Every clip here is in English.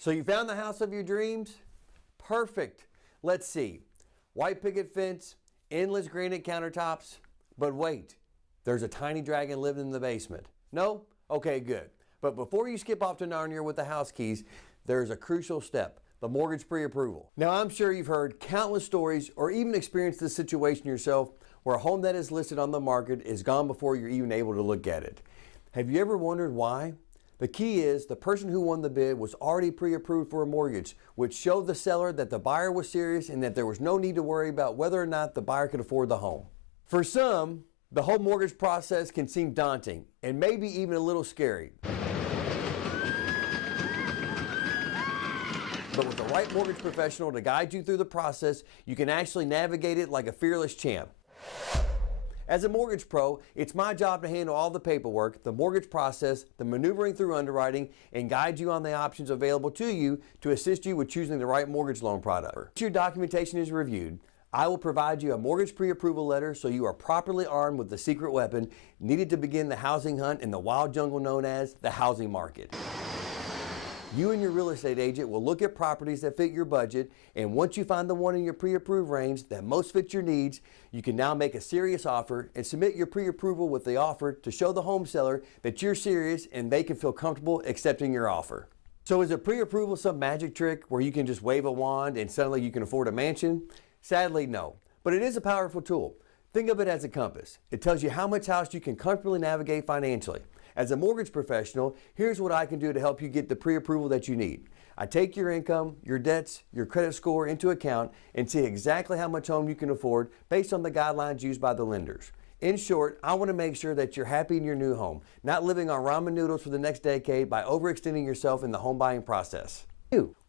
So you found the house of your dreams? Perfect. Let's see. White picket fence, endless granite countertops. But wait, there's a tiny dragon living in the basement. No? Okay, good. But before you skip off to Narnia with the house keys, there's a crucial step, the mortgage pre-approval. Now, I'm sure you've heard countless stories or even experienced this situation yourself where a home that is listed on the market is gone before you're even able to look at it. Have you ever wondered why? The key is the person who won the bid was already pre-approved for a mortgage, which showed the seller that the buyer was serious and that there was no need to worry about whether or not the buyer could afford the home. For some, the whole mortgage process can seem daunting and maybe even a little scary. But with the right mortgage professional to guide you through the process, you can actually navigate it like a fearless champ. As a mortgage pro, it's my job to handle all the paperwork, the mortgage process, the maneuvering through underwriting, and guide you on the options available to you to assist you with choosing the right mortgage loan product. Once your documentation is reviewed, I will provide you a mortgage pre-approval letter so you are properly armed with the secret weapon needed to begin the housing hunt in the wild jungle known as the housing market. You and your real estate agent will look at properties that fit your budget, and once you find the one in your pre-approved range that most fits your needs, you can now make a serious offer and submit your pre-approval with the offer to show the home seller that you're serious and they can feel comfortable accepting your offer. So is a pre-approval some magic trick where you can just wave a wand and suddenly you can afford a mansion? Sadly, no, but it is a powerful tool. Think of it as a compass. It tells you how much house you can comfortably navigate financially. As a mortgage professional, here's what I can do to help you get the pre-approval that you need. I take your income, your debts, your credit score into account and see exactly how much home you can afford based on the guidelines used by the lenders. In short, I want to make sure that you're happy in your new home, not living on ramen noodles for the next decade by overextending yourself in the home buying process.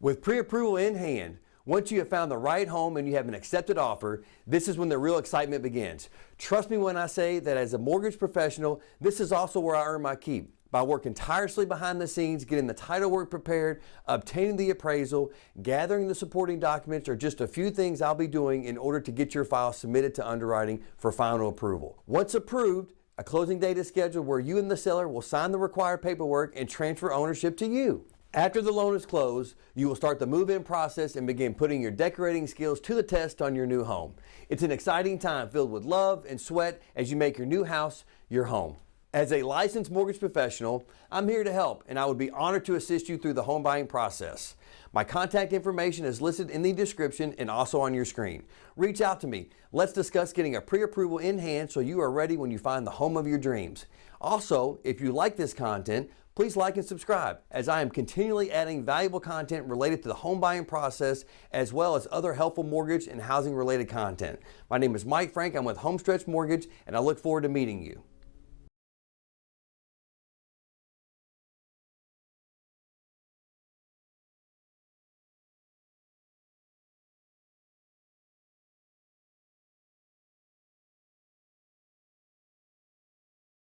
With pre-approval in hand, once you have found the right home and you have an accepted offer, this is when the real excitement begins. Trust me when I say that as a mortgage professional, this is also where I earn my keep. By working tirelessly behind the scenes, getting the title work prepared, obtaining the appraisal, gathering the supporting documents are just a few things I'll be doing in order to get your file submitted to underwriting for final approval. Once approved, a closing date is scheduled where you and the seller will sign the required paperwork and transfer ownership to you. After the loan is closed, you will start the move-in process and begin putting your decorating skills to the test on your new home. It's an exciting time filled with love and sweat as you make your new house your home. As a licensed mortgage professional, I'm here to help and I would be honored to assist you through the home buying process. My contact information is listed in the description and also on your screen. Reach out to me. Let's discuss getting a pre-approval in hand so you are ready when you find the home of your dreams. Also, if you like this content, please like and subscribe as I am continually adding valuable content related to the home buying process as well as other helpful mortgage and housing related content. My name is Mike Frank. I'm with Homestretch Mortgage and I look forward to meeting you.